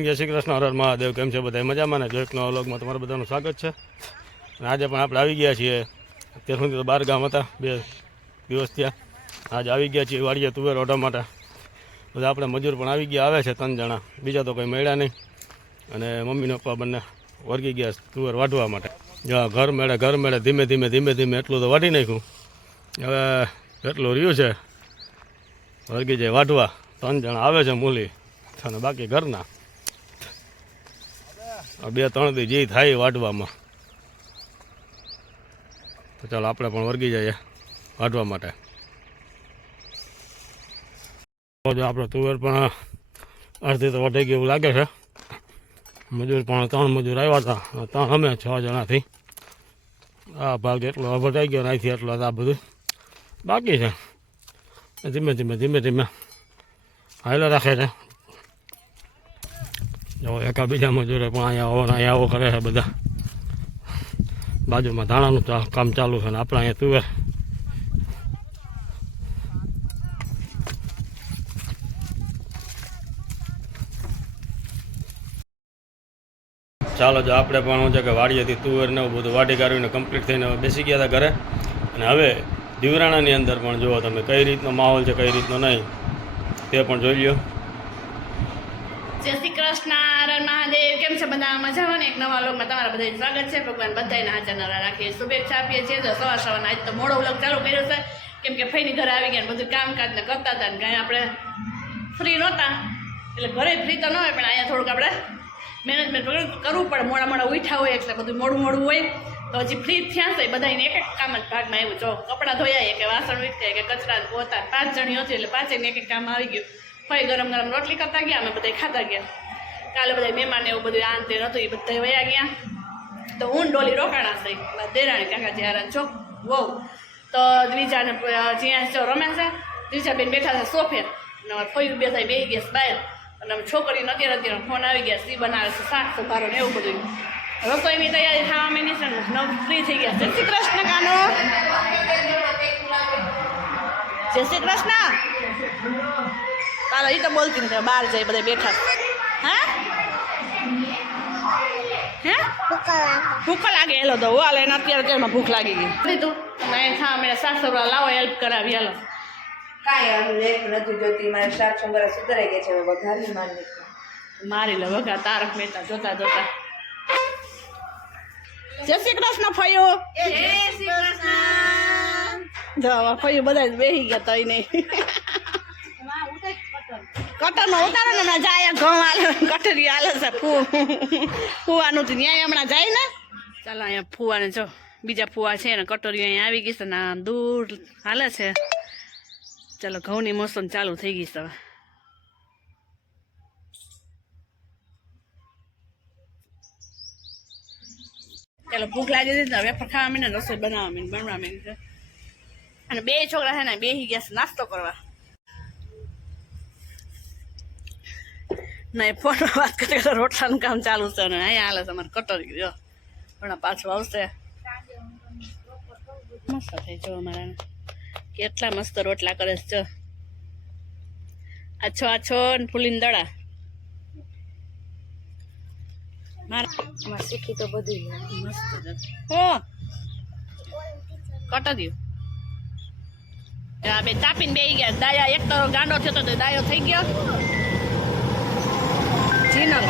Morning, જય શ્રી કૃષ્ણ, હર હર મહાદેવ. કેમ છે બધા? મજામાં ને? જો એક નવા વ્લોગમાં તમારું બધાનું સ્વાગત છે. અને આજે પણ આપણે આવી ગયા છીએ. અત્યાર સુધી તો 12 ગામ હતા, 2 દિવસ થયા. આજે આવી ગયા છીએ વાડીએ તુવેર ઓઢવા માટે. બધા આપણે મજૂર પણ આવી ગયા, આવે છે 3 જણા, બીજા તો કંઈ મળ્યા નહીં. અને મમ્મી પપ્પા બંને વર્ગી ગયા તુવેર વાઢવા માટે. ઘર મેળે ધીમે ધીમે એટલું તો વાઢી નાખ્યું. હવે એટલું રહ્યું છે, વર્ગી જાય વાઢવા. 3 જણા આવે છે મૂલી અને બાકી ઘરના 2-3 દી જે થાય વાઢવામાં. તો ચાલો આપણે પણ વર્ગી જઈએ વાઢવા માટે. આપણે તુવેર પણ અડધી તો વઢાઈ ગયું એવું લાગે છે. મજૂર પણ 3 મજૂર આવ્યા હતા, 3 અમે 6 જણાથી. આ ભાગ એટલો વઢાઈ ગયો, અહીંથી એટલો આ બધું બાકી છે. ધીમે ધીમે હાલો રાખે છે. જો એકા બીજા મજૂરે પણ અહીંયા આવો કરે છે. બધા બાજુમાં ધાણાનું કામ ચાલુ છે ને આપણે અહીંયા તુવેર. ચાલો, જો આપણે પણ શું છે કે વાડીએથી તુવેર ને એવું બધું વાડી કાઢીને કમ્પ્લીટ થઈને બેસી ગયા હતા ઘરે. અને હવે દીવરાણાની અંદર પણ જુઓ તમે કઈ રીતનો માહોલ છે, કઈ રીતનો નહીં તે પણ જોઈ લ્યો. જય શ્રી કૃષ્ણ, હર મહાદેવ. કેમ છે બધા? મજામાં ને? એક નવા વ્લોગમાં તમારા બધાનું સ્વાગત છે. ભગવાન બધાને હાજર રાખીએ, શુભેચ્છા આપીએ છીએ. જો સવાર આજ તો મોડો વ્લોગ ચાલુ કર્યો છે, કેમ કે ફઈની ઘરે આવી ગયા, બધું કામકાજ ને કરતા હતા ને કાંઈ આપણે ફ્રી નહોતા. એટલે ઘરે ફ્રી તો ન હોય, પણ અહીંયા થોડુંક આપણે મેનેજમેન્ટ કરવું પડે. મોડા ઉઠ્યા હોય એટલે બધું મોડું હોય. તો હજી ફ્રી થયા છે બધાને એક કામ જ ભાગમાં આવ્યું. જો કપડાં ધોયા કે વાસણ વીખતા કે કચરા પોતા, 5 જણી હતી એટલે 5 એક કામ આવી ગયું. ફઈ ગરમ રોટલી કરતા ગયા, અમે બધા ખાતા ગયા. કાલે બધા મહેમાન એવું બધું આન તે નહોતું, એ બધા વયા ગયા. તો હું ડોલી રોકાણા છે દેરાણી કાકાજી હારા છો વહુ. તો દ્વિજાને જ્યાં જો રમે છે, દ્વિજાબેન બેઠા છે સોફે, અને ફઈ બેઠા બેસી ગયા બહાર. અને છોકરીને અત્યારે ફોન આવી ગયા, સી બનાવે છે, શાક સંભારો ને એવું બધું. રસોઈની તૈયારી થવા માંડી છે ને ફ્રી થઈ ગયા. જય શ્રી કૃષ્ણ કાનો, જય શ્રી કૃષ્ણ. તારો એ તો બોલતી નથી, બહાર જાય બધા બેઠા. હા હે ભૂખ લાગે હેલો તો હાલ એને અત્યારે કેમાં ભૂખ લાગી ગઈ લીધું મેં ખા મેં શાક સબરા લાવો હેલ્પ કરાવી. હાલો કાંઈ લેટ નથી જોતી, મારે શાક સંભારા સુધરાઈ ગયા છે, હવે વઘારી મારી લે વઘાર. તારક મહેતા જોતા જોતા. જય શ્રી કૃષ્ણ ફયો. જય શ્રી કૃષ્ણ. જો ફયો બધા બેસી ગયા તઈ નહીં. કટરનો ઉતારો ને હમણાં જાય ઘઉં હાલે, કટરી હાલે છે. ફુવાનું તો ન્યાય હમણાં જાય ને. ચાલો અહીંયા ફુવાને જો બીજા ફુવા છે ને કટોરી અહીંયા આવી ગઈ છે ને દૂર હાલે છે. ચાલો ઘઉંની મોસમ ચાલુ થઈ ગઈ છે હવે. ચાલો ભૂખ લાગી હતી ને વેફર ખાવા માંડે, રસોઈ બનાવવા માંડી છે. અને 2 છોકરા છે ને બેસી ગયા છે નાસ્તો કરવા. નહીં ફોન વાત કરતા રોટલાનું કામ ચાલુ છે ને અહીંયા હાલે છે અમારે કટોરી. જો પણ પાછું આવશે. મસ્ત થઈ જો અમારા કેટલા મસ્ત રોટલા કરે છે. જો આછો ને ફૂલીને દડા મારા શીખી તો બધી મસ્ત હો કટોરી. બે તાપીને બેસી ગયા. દાયા એક તો ગાંડો થયો તો દાયો થઈ ગયો. જીનલ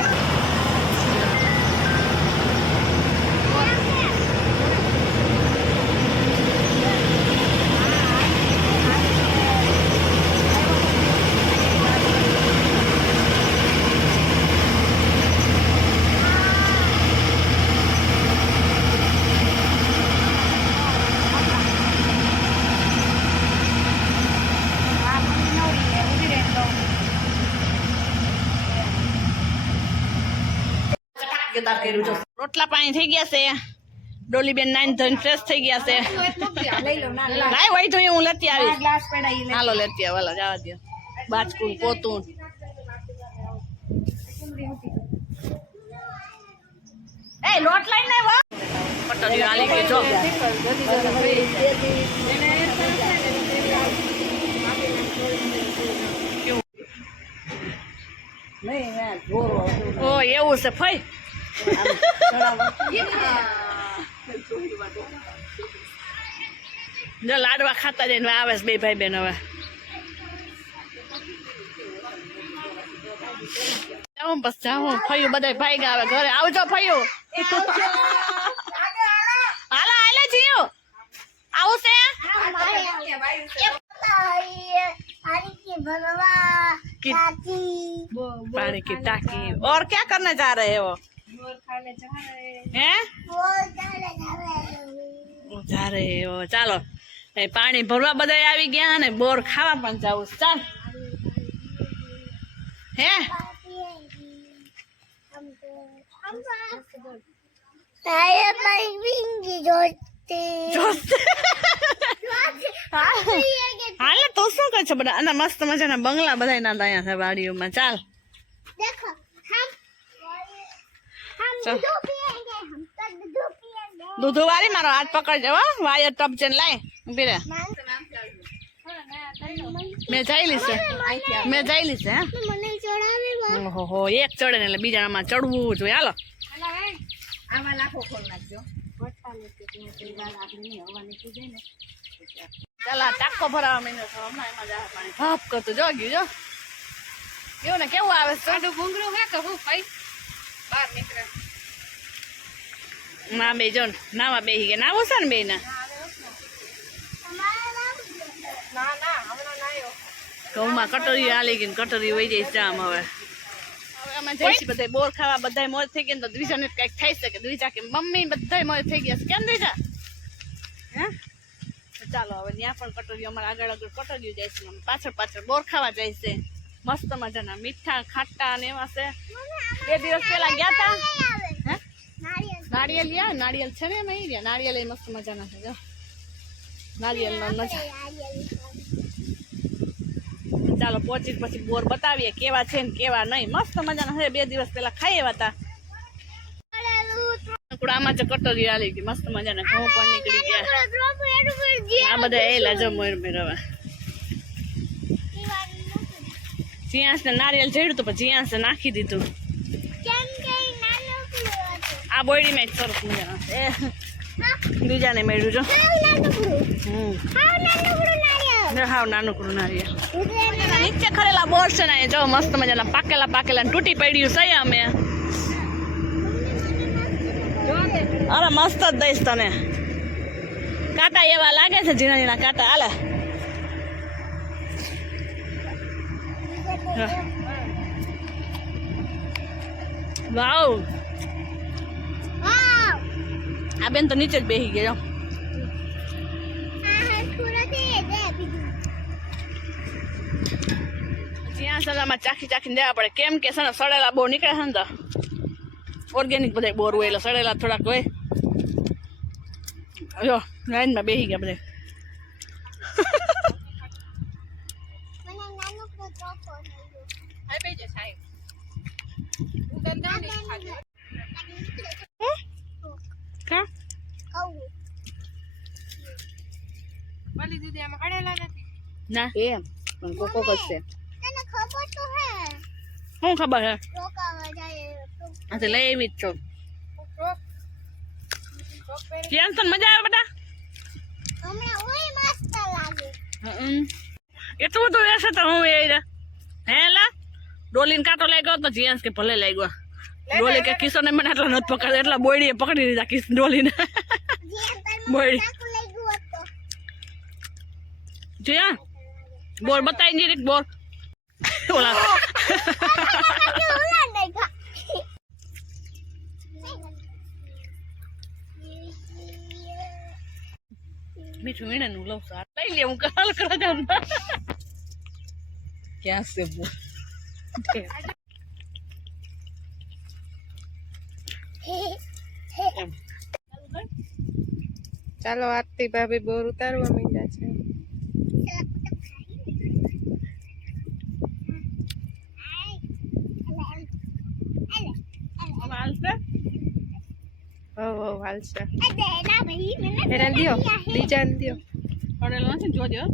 રોટલા પાણી થઈ ગયા છે. ડોલી બેન નાઈન ધોઈને ફ્રેશ થઈ ગયા છે. લાય હોય તો હું લેતી આવીશ. હાલો લેતી આવ. હાલો જવા દો. બાજકું પોતું એ લોટ લઈને આવ્યો. કટોરી આલી કે જો નહીં ના ઢોરો હતું. ઓ એવું છે ફઈ જો લાડવા ખાતા જઈને આવે છે બે ભાઈ બેન હવે જાઉં બસ જાઉં ફયું બધા ભાઈ આવે ઘરે આવજો ફયું હાલો હાલે જીઓ આવું છે पानी की टाकी और क्या करने जा रहे हो हैं जा रहे हो ચાલો એ પાણી ભરવા બધા આવી ગયા ને બોર ખાવા પણ જાવું છે. ચાલ હે હાલે તો શું કહે છે બધા અને મસ્ત મજાના બંગલા બધા ના અહીંયા છે વાડીઓમાં. ચાલ દૂધ વાળી મારો હાથ પકડજો હો વાયર ટપ છે લાય ઉભી રે મેં જઈલી છે ઓહો એક ચડે ને એટલે બીજામાં ચડવું જોઈએ. હાલો આમાં લાખો ખોલ નાખજો. ચાલ આ ટાંકો ભરાવા માંડ્યો છે હમણાં એમાં જા પાણી ભાપ કરતું જો ગયું જો કેવું ને કેવું આવે છે સાડું ભૂંગળું હે કે હું ભાઈ બહાર નીકળે ના બે જો નાવા બેહી ગયા નાવું છે ને બે ના ઘઉંમાં કટોરી હાલી ગઈ કટોરી વહી જાય જામ હવે અમે જઈશું બધા બોર ખાવા બધા મોજ થઈ ગયા ને તો દ્વિજાને કઈક થઈ શકે દ્વિજા કે મમ્મી બધા મોજ થઈ ગયા કેમ દ્વિજા હે ચાલો હવે ત્યાં પણ કટોરીઓ અમારે આગળ કટોરીઓ જાય છે પાછળ પાછળ બોર ખાવા જાય છે મસ્ત મજાના મીઠા ખાટા ને એવા છે 2 દિવસ પહેલા ગયા હતા હે નાળિયેર લ્યા નાળિયેર છે ને એમાં રહ્યા નાળિયેર એ મસ્ત મજાના છે જો નાળિયેર નો મજા ચાલો પહોંચી પછી બોર બતાવીએ કેવા છે ને કેવા નહીં મસ્ત મજાના છે 2 દિવસ પહેલા ખાઈ એવા હતા આમાં તો કટોરી આલી ગઈ મસ્ત મજાના ઘઉં પણ નીકળી ગયા આ બધા એલા જો મોર મેરવા જીયાસ ને નારિયેલ જડ્યું તો પછી જીયાસ નાખી દીધું આ બોયડી માં સરસ મજાના છે બીજાને મેળ્યું જો હાવ નાનકડું નારિયેલ નીચે ખરેલા બોર છે ને જો મસ્ત મજાના પાકેલા તૂટી પડ્યું છે અમે અરે મસ્ત જ દઈશ તને કાંટા એવા લાગે છે ઝીણા ઝીણા કાંટા હાલે વાવ આ બેન તો નીચે જ બેસી ગયો જ્યાં સલામાં ચાખીને દેવા પડે કેમ કે છે ને સડેલા બોર નીકળે છે ને તો ઓર્ગેનિક બધા બોર હોય એટલે સડેલા થોડાક હોય જો લાઈનમાં બેસી ગયા બધા ના એમ પણ કોકો કરશે શું ખબર હે હા લઈ આવી જ છો કેમ તને મજા આવે બેટા એટલું બધું વેસે તો હું એ હે લા ડોલીને કાંટો લાગ્યો તો જીયાસ કે ભલે લાગ્યો ડોલી કે કિશોર ને મને એટલા નથી પકડે એટલા બોયડીએ પકડી દીધા કિસ ડોલીને બોયડી જીયા બોર બતાવી ની રીત બોર ઓલા મીઠું વીણે નું લઉં છું લઈ લે હું કાલ કરવા જાઉં ક્યાં છે બોર ચાલો આરતી ભાભી બોર ઉતારવા માંડ્યા છે હાલશે એના દિયો બીજા ને દિયો પડેલો નથી જોજો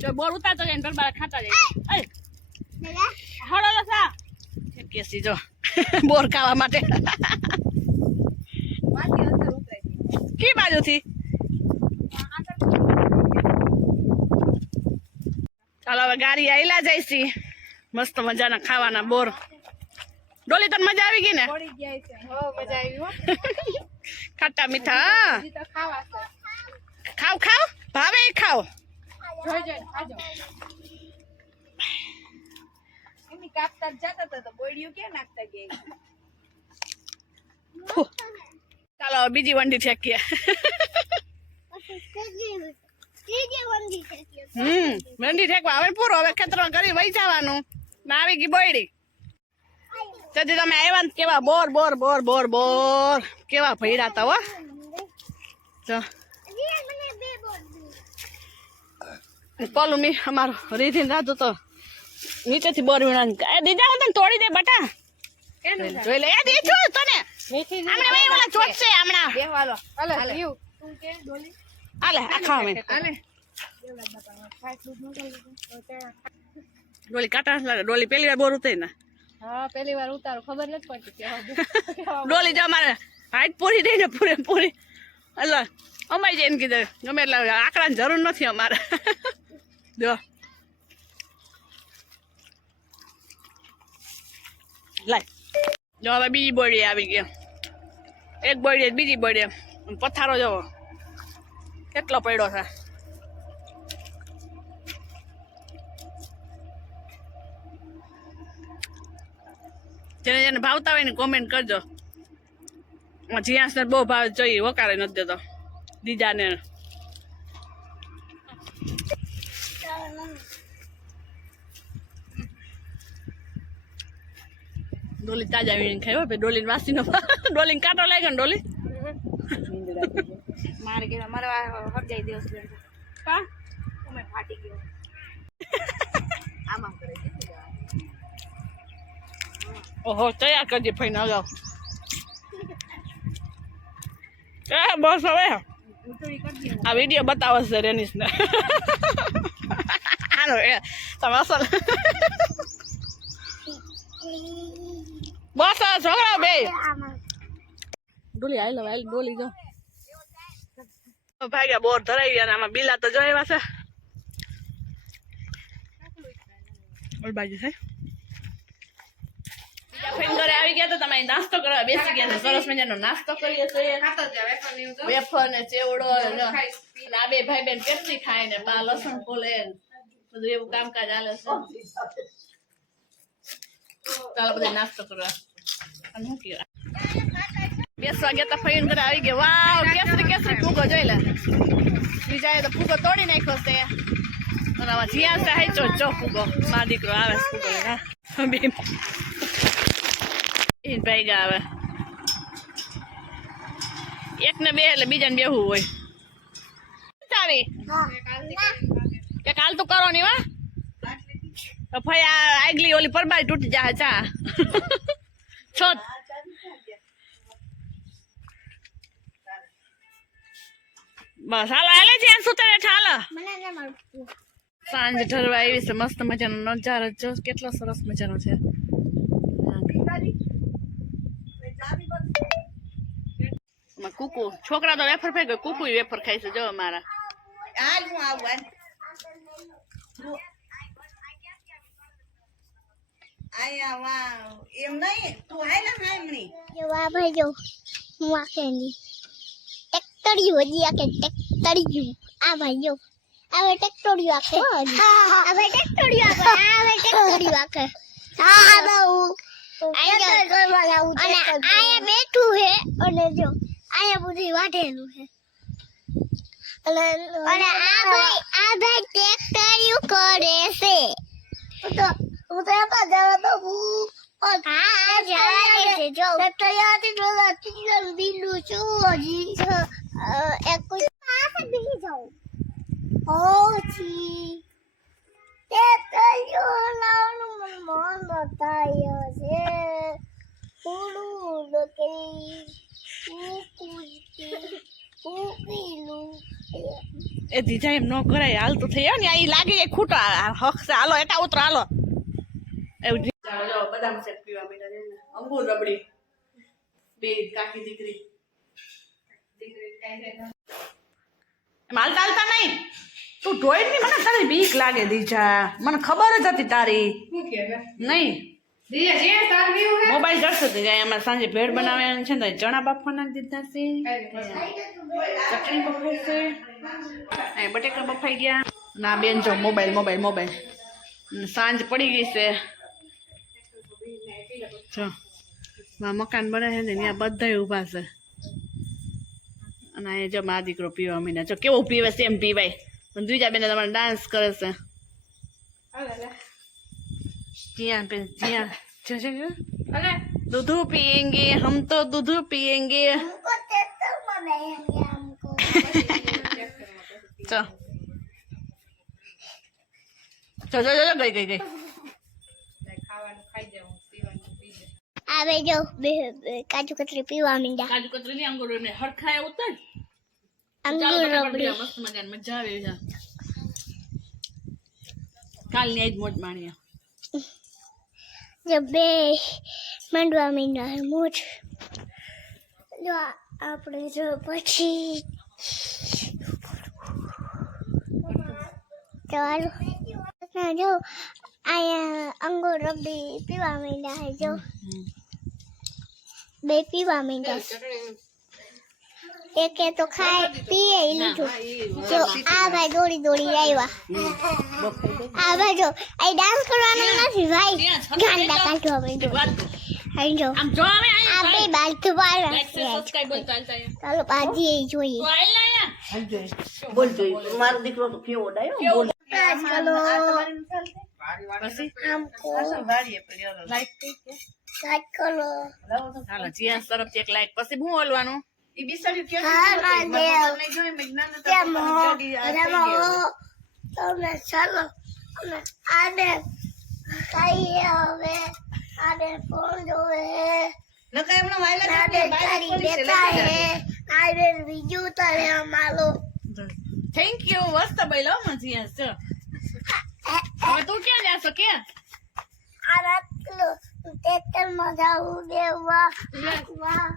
જો બોર ઉતારતો જાય ને ગરબા ખાતા જાય હળેલો સા કેસી જો બોર ખાવા માટે કી બાજુથી ચાલો હવે ગાડી આયલા જઈશી મસ્ત મજાના ખાવાના બોર ડોલી તને મજા આવી ગઈ ને મજા આવી હો ખાટા મીઠા હા. હજી તો ખાવા છે ખાવ ખાવ ભાવે ઈ ખાવ જોઈ ખાજો એમની કાપતા જ જતા હતા તો બોયડીઓ ક્યાં નાખતા ગયા ચાલો હવે બીજી વંડી ઠેકીએ વંડી ઠેકવા હવે પૂરો હવે ખેતરમાં કરી વહી જવાનું ને આવી ગઈ બોયડી તેથી તમે આવ્યા ને કેવા બોર બોર બોર બોર બોર કેવા ભર્યા હતા હો જો પેલું મી અમારું રીધી રાતું તો નીચેથી બોર વીણા એ દીધા હું તને તોડી દે બટા જોઈ લે એ દીધું તને મીઠી હમણાં ભાઈ ઓલા ચોટશે હમણાં બેહવાલો અલે જીવ તું કે ડોલી આલે આ ખાવા મેં આને ડોલી કાટા લાગે ડોલી પેલી વાર બોર ઉતરી ને હા પહેલી વાર ઉતારો ખબર નથી પડતી કેવા ડોલી જો અમારે હાઈટ પૂરી થઈ ને પૂરી એટલે અમારી જઈને કીધું ગમે એટલે આંકડાની જરૂર નથી અમારે જો લાય જો હવે બીજી બોડી આવી ગઈ એક બોડી બીજી બોડી પથારો જોવો કેટલો પડ્યો છે જેને જેને ભાવતા હોય ને કોમેન્ટ કરજો જીયાસને બહુ ભાવ જોઈએ વકારે નથી દેતો દીજાને ડોલી તાજા વીણીને ખાય ભાઈ ડોલી વાસીનો ડોલી કાંટો લાગ્યો ને ડોલી મારે કે મારે હરજાઈ દિવસ કા તમે ફાટી ગયો આમાં કરે છે ઓહો તૈયાર કરજે ભાઈ ના જાવ બસ હવે આ વિડીયો બતાવે છે રેનીસ ને હાલો એ તમે અસલ બસ છોકરા બે ડોલી આઈ ડોલી જો ભાગ્યા બોર ધરાઈ ગયા ને આમાં બિલા તો જો એવા છે ઓલ બાજુ છે બીજા ફ્રેન્ડ ઘરે આવી ગયા તો તમે નાસ્તો કરવા બેસી ગયા છે સરસ મજાનો નાસ્તો કરીએ છીએ વેફર ને ચેવડો ને આ બે ભાઈ બેન પેપ્સી ખાય ને બા લસણ ફોલે બધું એવું કામકાજ હાલે છે ચાલો બધા નાસ્તો કરવા અને શું કહેવાય બેસવા ગયા તા ફઈને ઘરે આવી ગયા વાવ કેસરી કેસરી ફૂગો જોઈ લે બીજા તો ફૂગો તોડી નાખ્યો છે અને આમાં જીયા છે હાઈ ચો ફૂગો મારો દીકરો આવે ફૂગો લે હા બેન ઈન ભાઈ ગા આવે એક ને બે એટલે બીજાને બેહવું હોય ચાવી કે કાલ તો કરો ની વા તો ભાઈ આ આગલી ઓલી પરબારી તૂટી જાય ચા છોત બસ હાલો હાલે છે સુતરે ઠાલો સાંજ ઢળવા આવી છે મસ્ત મજાનો નજારો જો કેટલો સરસ મજાનો છે કુકુ છોકરા તો વેફર ખાઈ ગયો કુકુ વેફર ખાય છે જો અમારા આજ હું આવું આયા વાહ એમ નહીં તું હાય ને હામણી વાહ ભાઈ જો હું આખેલી ટેક્ટરિયું હજી આખે ટેક્ટરિયું આ ભાઈ જો હવે ટેક્ટરિયું આખે હવે ટેક્ટરિયું આખે હવે ટેક્ટરિયું આખે હા બહુ અને આયા બેઠું હે અને જો આયા બધી વાઢેલું હે અને આ ભાઈ ટેક્ટરિયું કરે છે તો હું તો એમાં જવા તો હા જવા છે જો ટેક્ટરિયાથી જોવાથી જલ્દી છું હજી એક કોઈ પાસે બેસી જાઉં ઓછી ટેક્ટરિયું લાવવાનું મન થાય છે થોડું લકડી એ દીજા એમ ન કરાય હાલ તો થઈ ને આ લાગી જાય ખૂટો હક છે હાલો એટા ઉતરો હાલો એવું બદામ શેક પીવા મીઠા અંગુર રબડી બે કાકી દીકરી માલ ચાલતા નહીં તું ઢોઈ ની મને તારી બીક લાગે દીજા મને ખબર જ હતી તારી નહીં મોબાઈલ કરશો તો જાય અમારે સાંજે ભેળ બનાવવાનું છે ને ચણા બાફવાના દીધા છે ચટણી બફાઈ છે અહીં બટેકા બફાઈ ગયા ના બેન જો મોબાઈલ મોબાઈલ મોબાઈલ સાંજ પડી ગઈ છે જો મકાન બને છે ને ત્યાં બધા ઊભા છે અને અહીંયા જો મારા દીકરો પીવા મીના જો કેવું પીવે છે એમ પીવાય પણ દ્વિજા બેન તમારે ડાન્સ કરે છે जिया पे जिया दूध पियेंगे हम तो दूध पियेंगे हमको तेतर बनाएंगे हमको चल चल चल चल गई गई गई आवे जो काजू कतरी पीवा मींडा काजू कतरी ની અંગૂર ને હરખાય ઉતર अंगूर रबड़ी મસ્ત મજા આવે છે કાલની આજ મોજ માણ્યા जब बे मंडवा मींडा है मोज जो આપણે જો પછી ચાલો જો આયા અંગૂર રબડી પીવા મીંડા है जो બે પીવા મીંડા એક તો ખાય પીએ લીધું જો આ ભાઈ દોડી દોડી આવ્યા આ ભાઈ જો આ ડાન્સ કરવાનો નથી ભાઈ ગાંડા કાઢવા માંડ્યો અહીં જો આમ જો આવે આ બે બાલ તો પાડવા લાઈક સબસ્ક્રાઇબ બોલ ચાલતા ચાલો બાજી જોઈએ આઈ લાયા બોલ જોઈ મારો દીકરો તો કેવો ડાયો બોલ ચલો પછી हमको વાડીએ પડ્યો લાઈક काट करो હાલો જીયા તરફથી એક લાઈક પછી હું બોલવાનું ઈ બિસાડી કે हाँ महादेव નહીં જોઈ મેઘના क्या मो रमो तुमने चलो हमें आने खाइए हवे आने फोन जो है નકા એમનો વાયલા आने गाड़ी देता है आने वीडियो उतारे हमारो થેન્ક યુ મસ્ત બોલો મજીયા ચલ હવે તું ક્યાં જાશો કે आरात लो तेतर मजा हो देवा वाह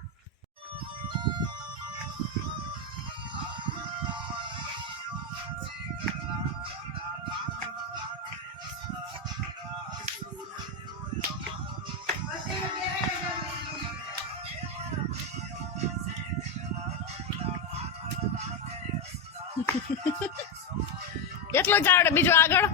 એટલો જ આવડે બીજો આગળ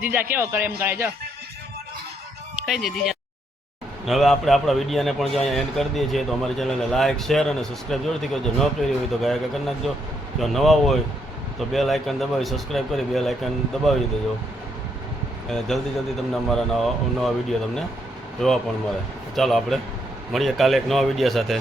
દીદા કેવો કરે એમ કરે જો કઈ દે દીદા હવે આપણે આપણા વિડીયોને પણ જો અહીંયા એન્ડ કરી દઈએ છીએ તો અમારી ચેનલને લાઇક શેર અને સબસ્ક્રાઈબ જરૂરથી કરજો ન કરી હોય તો ગયા કરી નાખજો જો નવા હોય તો બેલ આઇકન દબાવી સબસ્ક્રાઈબ કરી બેલ આઇકન દબાવી દેજો અને જલ્દી જલ્દી તમને અમારા નવા વિડીયો તમને જોવા પણ મળે ચાલો આપણે મળીએ કાલે એક નવા વિડીયો સાથે